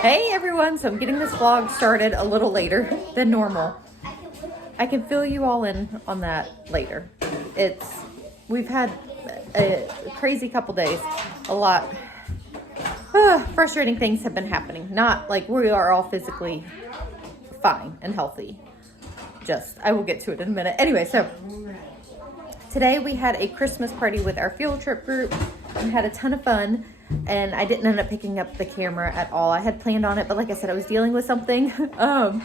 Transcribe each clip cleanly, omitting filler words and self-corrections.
Hey everyone, so I'm getting this vlog started a little later than normal. I can fill you all in on that later. We've had a crazy couple days. A lot frustrating things have been happening. Not like we are all physically fine and healthy. I will get to it in a minute. Anyway, so today we had a Christmas party with our field trip group and had a ton of fun. And I didn't end up picking up the camera at all. I had planned on it, but like I said, I was dealing with something. I'm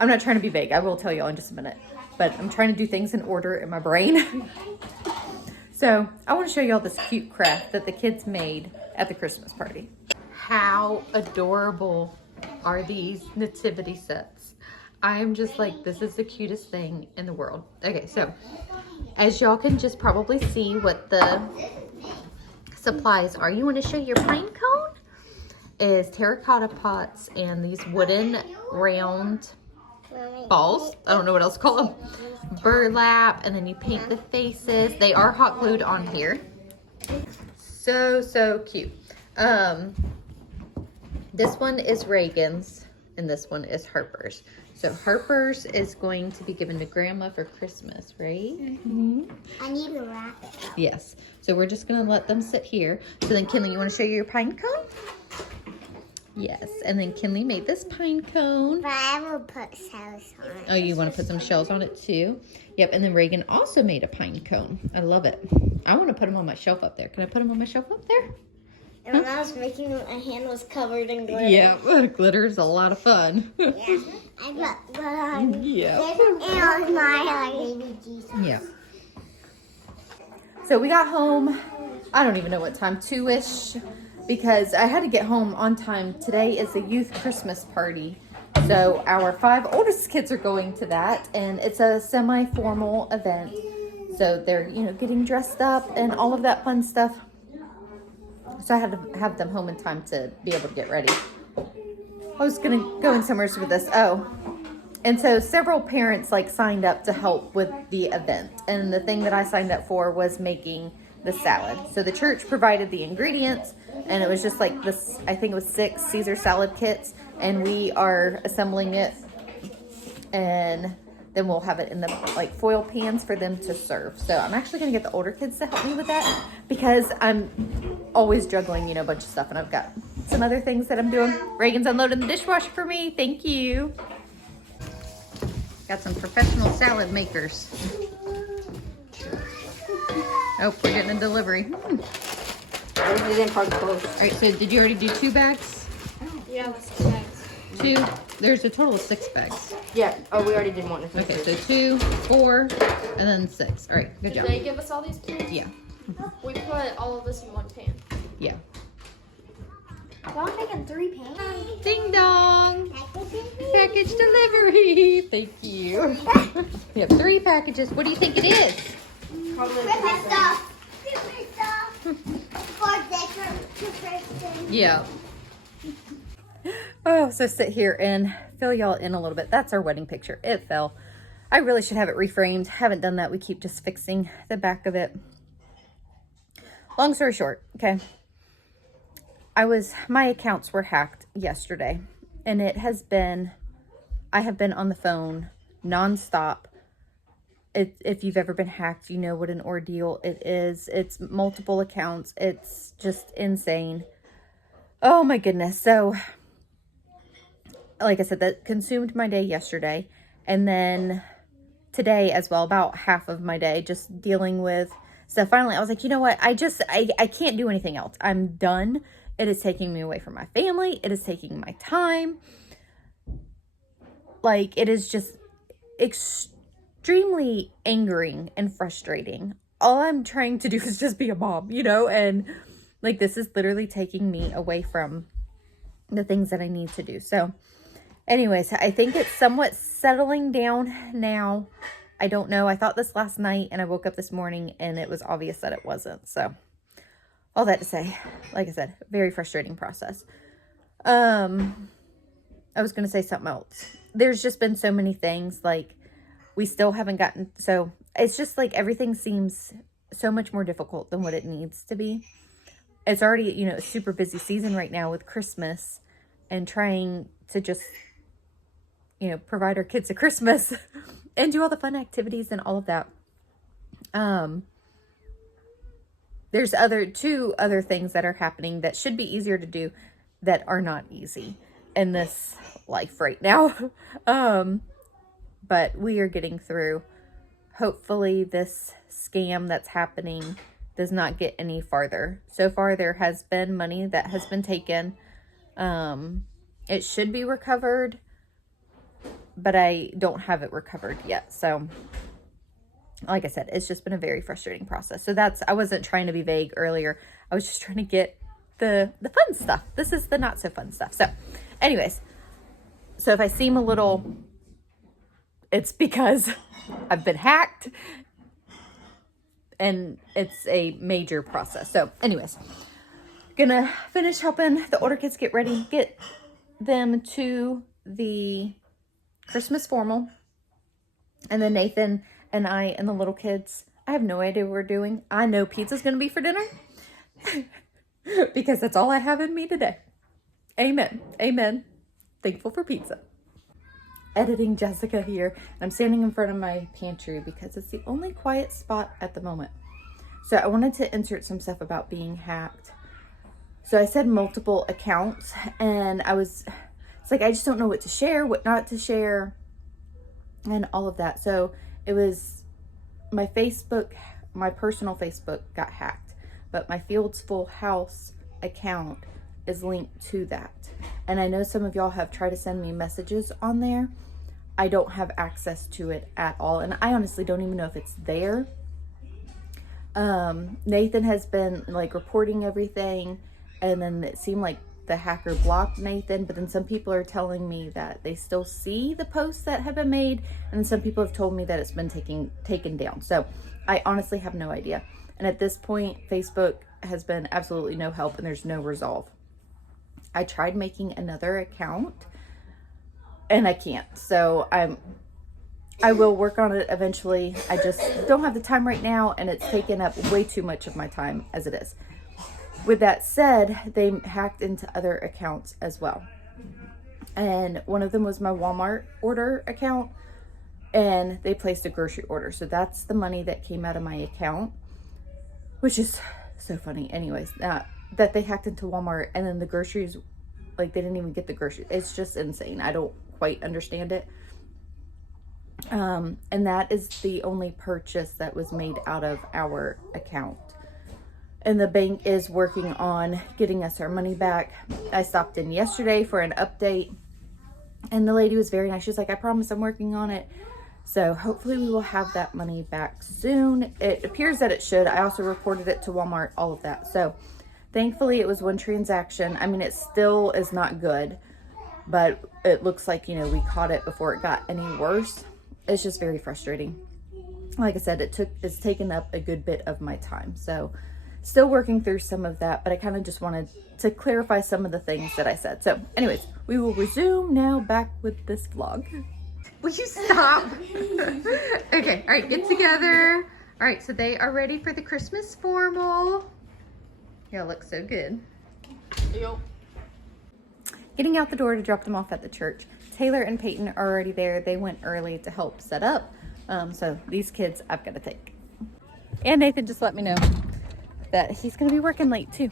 not trying to be vague. I will tell you all in just a minute. But I'm trying to do things in order in my brain. So I want to show you all this cute craft that the kids made at the Christmas party. How adorable are these nativity sets? I'm just like, this is the cutest thing in the world. Okay, so as y'all can just probably see what the supplies are. You want to show your pine cone? Is terracotta pots and these wooden round balls. I don't know what else to call them. Burlap, and then you paint the faces. They are hot glued on here. So cute. This one is Reagan's and this one is Harper's. So Harper's is going to be given to Grandma for Christmas, right? Mm-hmm. I need to wrap it. Yes. So we're just going to let them sit here. So then, Kinley, you want to show you your pine cone? Yes. And then Kinley made this pine cone. But I will put shells on it. Oh, you want to put some shells on it too? Yep. And then Reagan also made a pine cone. I love it. I want to put them on my shelf up there. Can I put them on my shelf up there? And when I was making it, my hand was covered in glitter. Yeah, glitter is a lot of fun. Yeah. I got glitter on yeah. and on my baby Jesus. Yeah. So we got home, I don't even know what time, 2-ish, because I had to get home on time. Today is a youth Christmas party. So our 5 oldest kids are going to that, and it's a semi-formal event. So they're, getting dressed up and all of that fun stuff. So I had to have them home in time to be able to get ready. I was going to go in somewhere with this. Oh, and so several parents signed up to help with the event. And the thing that I signed up for was making the salad. So the church provided the ingredients, and it was just like this, I think it was 6 Caesar salad kits. And we are assembling it, and then we'll have it in the foil pans for them to serve. So I'm actually going to get the older kids to help me with that because I'm always juggling, a bunch of stuff, and I've got some other things that I'm doing. Reagan's unloading the dishwasher for me. Thank you. Got some professional salad makers. Oh, we're getting a delivery. I didn't park close. All right, so did you already do 2 bags? Yeah, it was 2 bags. 2? There's a total of 6 bags. Yeah. Oh, we already did one. Okay, so 2, 4, and then 6. All right, good job. Did they give us all these pans? Yeah. We put all of this in one pan. Yeah. Well, I'm making 3 pans. Ding dong. Package delivery. Thank you. We have 3 packages. What do you think it is? Probably Christmas stuff. Christmas stuff. For decoration. Yeah. Oh, so sit here and fill y'all in a little bit. That's our wedding picture. It fell. I really should have it reframed. Haven't done that. We keep just fixing the back of it. Long story short, okay. My accounts were hacked yesterday, and I have been on the phone nonstop. If you've ever been hacked, you know what an ordeal it is. It's multiple accounts. It's just insane. Oh my goodness. So, like I said, that consumed my day yesterday. And then today as well, about half of my day, just dealing with stuff. Finally, I was like, you know what? I can't do anything else. I'm done. It is taking me away from my family. It is taking my time. It is just extremely angering and frustrating. All I'm trying to do is just be a mom, and this is literally taking me away from the things that I need to do. So anyways, I think it's somewhat settling down now. I don't know. I thought this last night, and I woke up this morning and it was obvious that it wasn't. So all that to say, like I said, very frustrating process. I was going to say something else. There's just been so many things, we still haven't gotten, so it's just everything seems so much more difficult than what it needs to be. It's already, a super busy season right now with Christmas, and trying to just, provide our kids a Christmas and do all the fun activities and all of that. There's two other things that are happening that should be easier to do that are not easy in this life right now. But we are getting through. Hopefully this scam that's happening does not get any farther. So far, there has been money that has been taken. It should be recovered, but I don't have it recovered yet. So, like I said, it's just been a very frustrating process. So I wasn't trying to be vague earlier. I was just trying to get the fun stuff. This is the not so fun stuff. So, anyways, so if I seem a little, it's because I've been hacked. And it's a major process. So anyways, gonna finish helping the older kids get ready, get them to the Christmas formal. And then Nathan and I and the little kids, I have no idea what we're doing. I know pizza's gonna be for dinner because that's all I have in me today. Amen. Amen. Thankful for pizza. Editing Jessica here. I'm standing in front of my pantry because it's the only quiet spot at the moment. So I wanted to insert some stuff about being hacked. So I said multiple accounts, and it's like, I just don't know what to share, what not to share, and all of that. So it was my personal Facebook got hacked, but my Fields Full House account is linked to that. And I know some of y'all have tried to send me messages on there. I don't have access to it at all. And I honestly don't even know if it's there. Nathan has been reporting everything. And then it seemed like the hacker blocked Nathan. But then some people are telling me that they still see the posts that have been made. And some people have told me that it's been taken down. So I honestly have no idea. And at this point, Facebook has been absolutely no help and there's no resolve. I tried making another account and I can't. So I will work on it eventually. I just don't have the time right now and it's taken up way too much of my time as it is. With that said, they hacked into other accounts as well. And one of them was my Walmart order account and they placed a grocery order. So that's the money that came out of my account, which is so funny. Anyways, that they hacked into Walmart and then the groceries, they didn't even get the groceries. It's just insane. I don't quite understand it. And that is the only purchase that was made out of our account. And the bank is working on getting us our money back. I stopped in yesterday for an update and the lady was very nice. She's like, I promise I'm working on it. So hopefully we will have that money back soon. It appears that it should. I also reported it to Walmart, all of that. So thankfully it was one transaction. I mean, it still is not good, but it looks like, we caught it before it got any worse. It's just very frustrating. Like I said, it's taken up a good bit of my time. So still working through some of that, but I kind of just wanted to clarify some of the things that I said. So anyways, we will resume now back with this vlog. Will you stop? Okay, all right, get together. All right, so they are ready for the Christmas formal. Y'all look so good. Yep. Getting out the door to drop them off at the church. Taylor and Payton are already there. They went early to help set up. So these kids I've got to take. And Nathan just let me know that he's going to be working late too.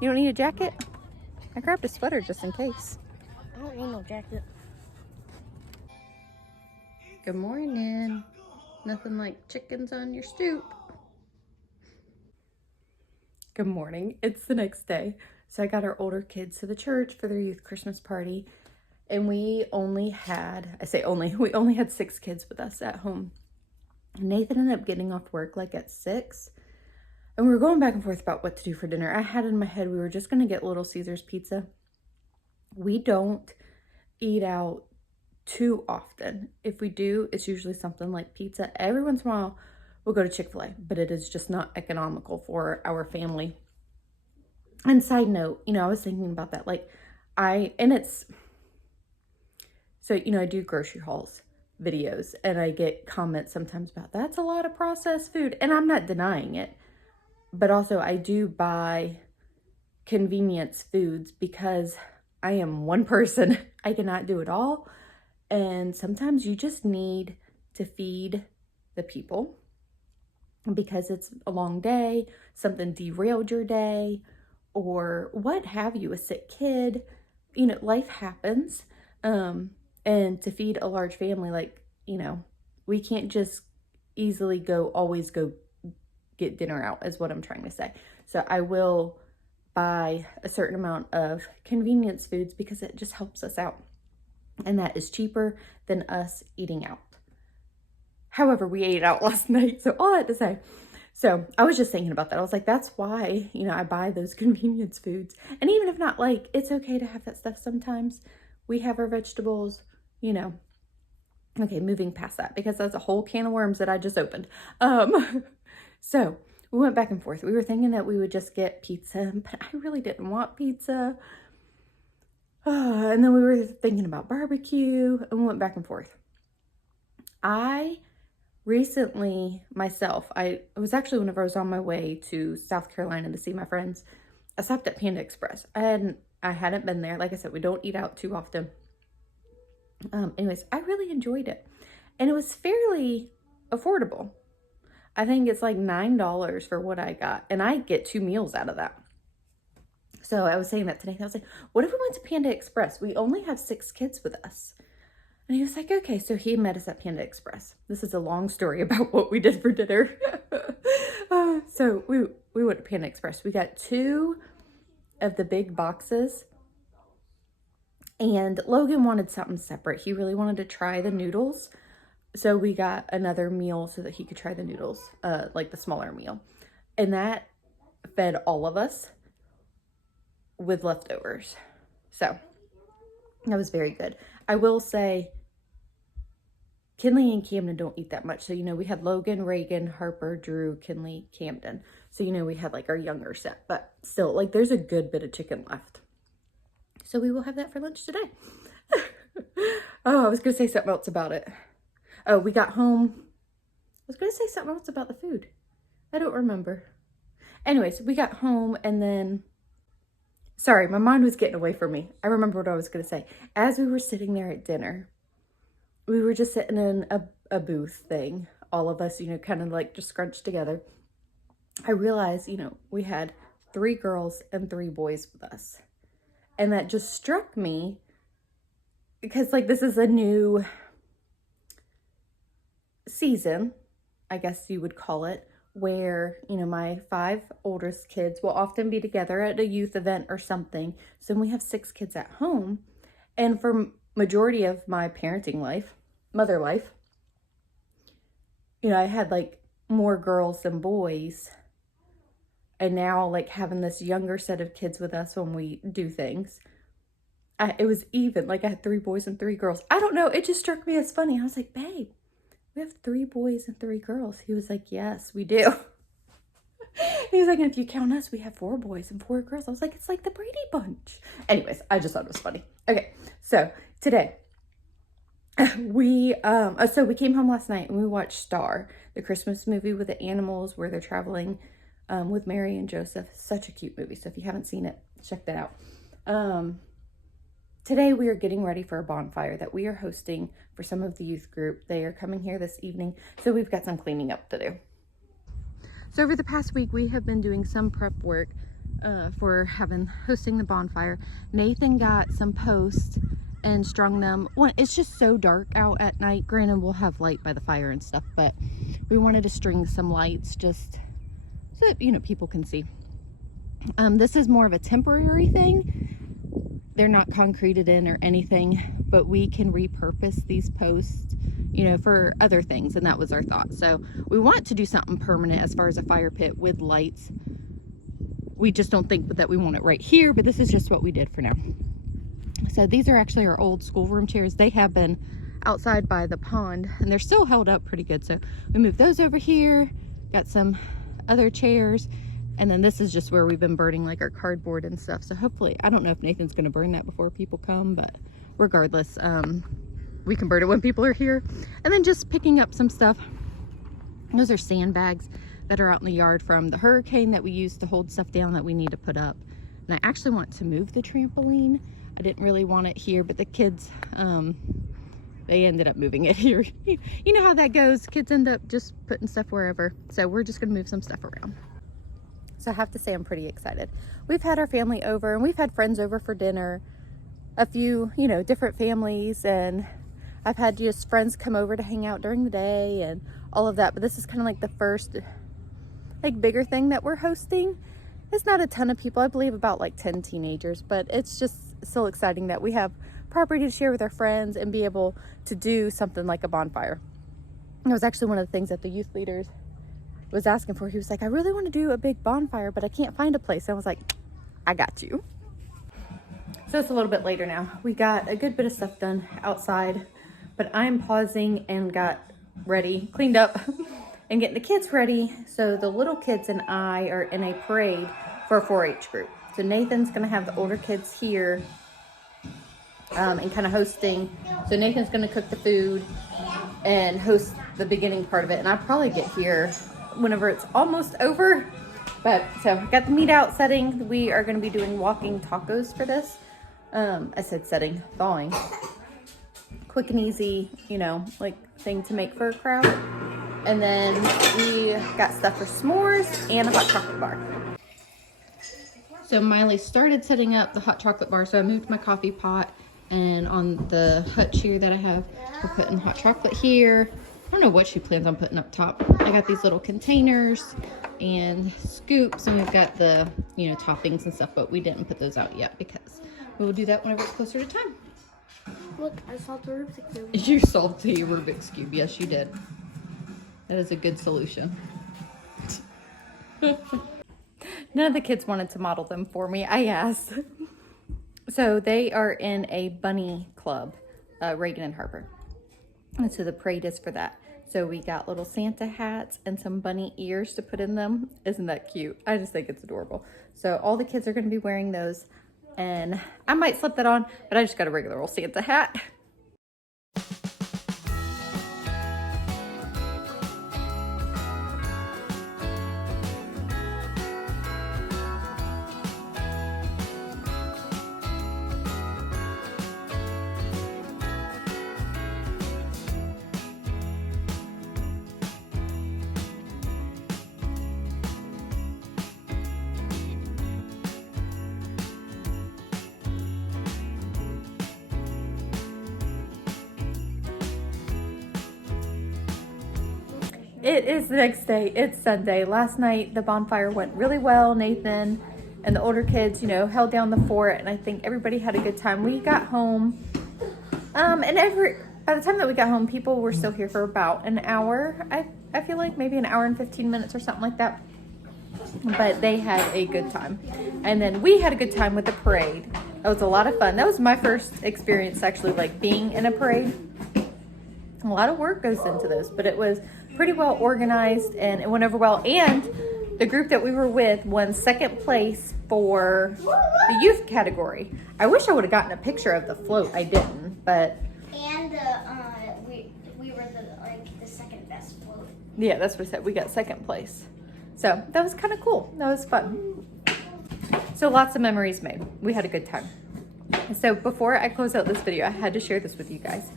You don't need a jacket? I grabbed a sweater just in case. I don't need no jacket. Good morning. Nothing like chickens on your stoop. Good morning. It's the next day. So I got our older kids to the church for their youth Christmas party. And we only had 6 kids with us at home. Nathan ended up getting off work at 6. And we were going back and forth about what to do for dinner. I had in my head we were just going to get Little Caesars pizza. We don't eat out too often. If we do, it's usually something like pizza. Every once in a while, we'll go to Chick-fil-A, but it is just not economical for our family. And side note, I was thinking about that. I do grocery hauls videos and I get comments sometimes about that's a lot of processed food. And I'm not denying it. But also I do buy convenience foods because I am one person. I cannot do it all. And sometimes you just need to feed the people because it's a long day, something derailed your day, or what have you, a sick kid. You know, life happens. And to feed a large family, like, you know, we can't just easily always go get dinner out, is what I'm trying to say. So I will buy a certain amount of convenience foods because it just helps us out. And that is cheaper than us eating out. However, we ate out last night, so all that to say. So I was just thinking about that. I was like, that's why, you know, I buy those convenience foods. And even if not, like, it's okay to have that stuff sometimes. We have our vegetables, you know. Okay, moving past that because that's a whole can of worms that I just opened. So we went back and forth. We were thinking that we would just get pizza, but I really didn't want pizza. And then we were thinking about barbecue and we went back and forth. I recently, myself, it was actually whenever I was on my way to South Carolina to see my friends, I stopped at Panda Express. I hadn't been there. Like I said, we don't eat out too often. Anyways, I really enjoyed it. And it was fairly affordable. I think it's like $9 for what I got. And I get 2 meals out of that. So I was saying that today. I was like, what if we went to Panda Express? We only have 6 kids with us. And he was like, okay. So he met us at Panda Express. This is a long story about what we did for dinner. So we went to Panda Express. We got 2 of the big boxes. And Logan wanted something separate. He really wanted to try the noodles. So we got another meal so that he could try the noodles, like the smaller meal. And that fed all of us with leftovers. So that was very good. I will say Kinley and Camden don't eat that much. So, you know, we had Logan, Reagan, Harper, Drew, Kinley, Camden. So, you know, we had like our younger set, but still, like, there's a good bit of chicken left. So we will have that for lunch today. Oh, I was going to say something else about it. Oh, we got home. I was going to say something else about the food. I don't remember. Anyways, we got home and then, sorry, my mind was getting away from me. I remember what I was going to say. As we were sitting there at dinner, we were just sitting in a booth thing. All of us, you know, kind of like just scrunched together. I realized, you know, we had 3 girls and 3 boys with us. And that just struck me because, like, this is a new season, I guess you would call it, where, you know, my 5 oldest kids will often be together at a youth event or something. So we have 6 kids at home. And for majority of my parenting life, mother life, you know, I had like more girls than boys. And now, like, having this younger set of kids with us when we do things, it was even. Like, I had 3 boys and 3 girls. I don't know. It just struck me as funny. I was like, babe, we have 3 boys and 3 girls. He was like, yes, we do. He was like, and if you count us, we have 4 boys and 4 girls. I was like, it's like the Brady Bunch. Anyways, I just thought it was funny. Okay, so today, we came home last night and we watched Star, the Christmas movie with the animals where they're traveling with Mary and Joseph. Such a cute movie. So if you haven't seen it, check that out. Today we are getting ready for a bonfire that we are hosting for some of the youth group. They are coming here this evening. So we've got some cleaning up to do. So over the past week, we have been doing some prep work for hosting the bonfire. Nathan got some posts and strung them. It's just so dark out at night. Granted, we'll have light by the fire and stuff, but we wanted to string some lights just so that, you know, people can see. This is more of a temporary thing. They're not concreted in or anything, but we can repurpose these posts, you know, for other things. And that was our thought. So we want to do something permanent as far as a fire pit with lights. We just don't think that we want it right here, but this is just what we did for now. So these are actually our old schoolroom chairs. They have been outside by the pond and they're still held up pretty good. So we moved those over here, got some other chairs. And then this is just where we've been burning like our cardboard and stuff. So hopefully, I don't know if Nathan's gonna burn that before people come, but regardless, we can burn it when people are here. And then just picking up some stuff. Those are sandbags that are out in the yard from the hurricane that we used to hold stuff down that we need to put up. And I actually want to move the trampoline. I didn't really want it here, but the kids, they ended up moving it here. You know how that goes. Kids end up just putting stuff wherever. So we're just gonna move some stuff around. So I have to say I'm pretty excited. We've had our family over and we've had friends over for dinner, a few, you know, different families, and I've had just friends come over to hang out during the day and all of that. But this is kind of like the first like bigger thing that we're hosting. It's not a ton of people, I believe about like 10 teenagers, but it's just so exciting that we have property to share with our friends and be able to do something like a bonfire. It was actually one of the things that the youth leaders was asking for. He was like, I really want to do a big bonfire, but I can't find a place. And I was like, I got you. So it's a little bit later now. We got a good bit of stuff done outside, but I'm pausing and got ready, cleaned up, and getting the kids ready. So the little kids and I are in a parade for a 4-H group. So Nathan's gonna have the older kids here and kind of hosting. So Nathan's gonna cook the food and host the beginning part of it. And I'll probably get here whenever it's almost over. But so got the meat out setting. We are gonna be doing walking tacos for this. I said setting, thawing. Quick and easy, you know, like thing to make for a crowd. And then we got stuff for s'mores and a hot chocolate bar. So Miley started setting up the hot chocolate bar. So I moved my coffee pot, and on the hutch here that I have, we're putting hot chocolate here. I don't know what she plans on putting up top. I got these little containers and scoops, and we've got the, you know, toppings and stuff, but we didn't put those out yet because we will do that whenever it's closer to time. Look, I solved the Rubik's Cube. You solved the Rubik's Cube. Yes, you did. That is a good solution. None of the kids wanted to model them for me. I asked. So they are in a bunny club, Reagan and Harper. And so the parade is for that. So we got little Santa hats and some bunny ears to put in them. Isn't that cute? I just think it's adorable. So all the kids are going to be wearing those. And I might slip that on, but I just got a regular old Santa hat. It is the next day. It's Sunday. Last night, the bonfire went really well. Nathan and the older kids, you know, held down the fort, and I think everybody had a good time. We got home, and by the time that we got home, people were still here for about an hour. I feel like maybe an hour and 15 minutes or something like that. But they had a good time. And then we had a good time with the parade. That was a lot of fun. That was my first experience actually, like being in a parade. A lot of work goes into this, but it was pretty well organized and it went over well. And the group that we were with won second place for the youth category. I wish I would have gotten a picture of the float. I didn't, but. And we were the second best float. Yeah, that's what I said. We got second place. So that was kind of cool. That was fun. So lots of memories made. We had a good time. So before I close out this video, I had to share this with you guys.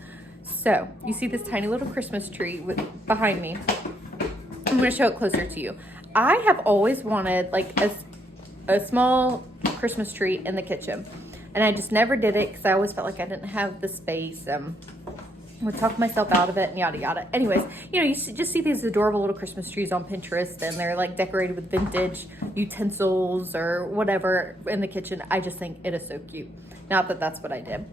So you see this tiny little Christmas tree behind me. I'm going to show it closer to you. I have always wanted like a small Christmas tree in the kitchen, and I just never did it because I always felt like I didn't have the space. Would talk myself out of it and yada yada. Anyways, you know, you just see these adorable little Christmas trees on Pinterest, and they're like decorated with vintage utensils or whatever in the kitchen. I just think it is so cute. Not that that's what I did.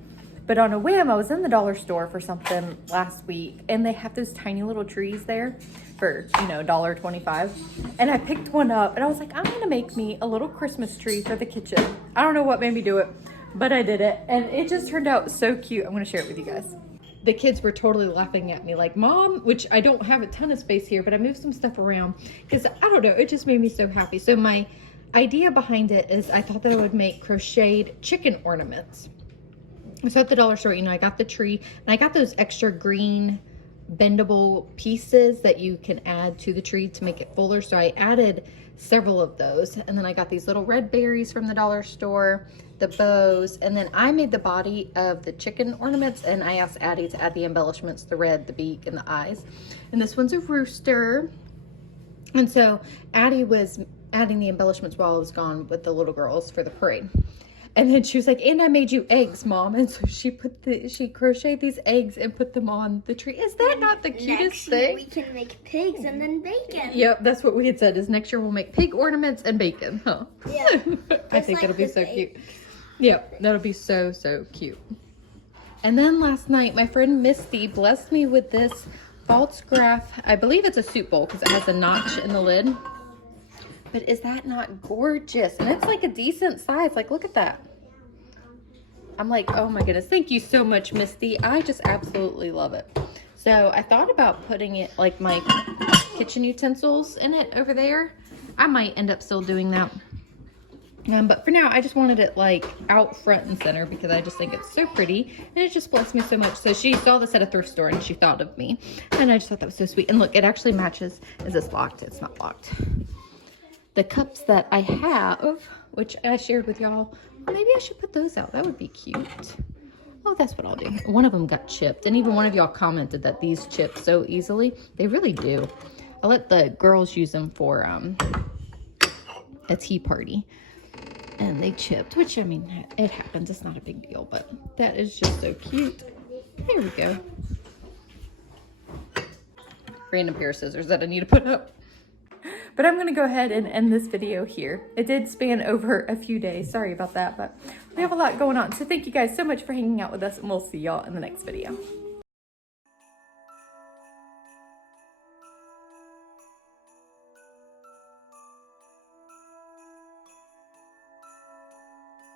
But on a whim, I was in the dollar store for something last week, and they have those tiny little trees there for, you know, $1.25. And I picked one up, and I was like, I'm gonna make me a little Christmas tree for the kitchen. I don't know what made me do it, but I did it, and it just turned out so cute. I'm gonna share it with you guys. The kids were totally laughing at me like, Mom, which I don't have a ton of space here, but I moved some stuff around because I don't know, it just made me so happy. So my idea behind it is I thought that I would make crocheted chicken ornaments. So at the dollar store, you know, I got the tree and I got those extra green bendable pieces that you can add to the tree to make it fuller. So I added several of those. And then I got these little red berries from the dollar store, the bows, and then I made the body of the chicken ornaments, and I asked Addie to add the embellishments, the red, the beak, and the eyes. And this one's a rooster. And so Addie was adding the embellishments while I was gone with the little girls for the parade. And then she was like, and I made you eggs, Mom. And so she crocheted these eggs and put them on the tree. Is that not the cutest thing? We can make pigs and then bacon. Yep, that's what we had said, is next year we'll make pig ornaments and bacon, huh? Yeah. I think it'll be so cute. Yep, that'll be so, so cute. And then last night, my friend Misty blessed me with this false graph. I believe it's a soup bowl because it has a notch in the lid. But is that not gorgeous? And it's like a decent size. Like, look at that. I'm like, oh my goodness. Thank you so much, Misty. I just absolutely love it. So I thought about putting it, like, my kitchen utensils in it over there. I might end up still doing that. But for now, I just wanted it, like, out front and center because I just think it's so pretty. And it just blessed me so much. So she saw this at a thrift store and she thought of me. And I just thought that was so sweet. And look, it actually matches. Is this locked? It's not locked. The cups that I have, which I shared with y'all, maybe I should put those out. That would be cute. Oh, that's what I'll do. One of them got chipped, and even one of y'all commented that these chip so easily. They really do. I let the girls use them for a tea party, and they chipped, which, I mean, it happens. It's not a big deal, but that is just so cute. There we go. Random pair of scissors that I need to put up. But I'm going to go ahead and end this video here. It did span over a few days. Sorry about that, but we have a lot going on. So thank you guys so much for hanging out with us, and we'll see y'all in the next video.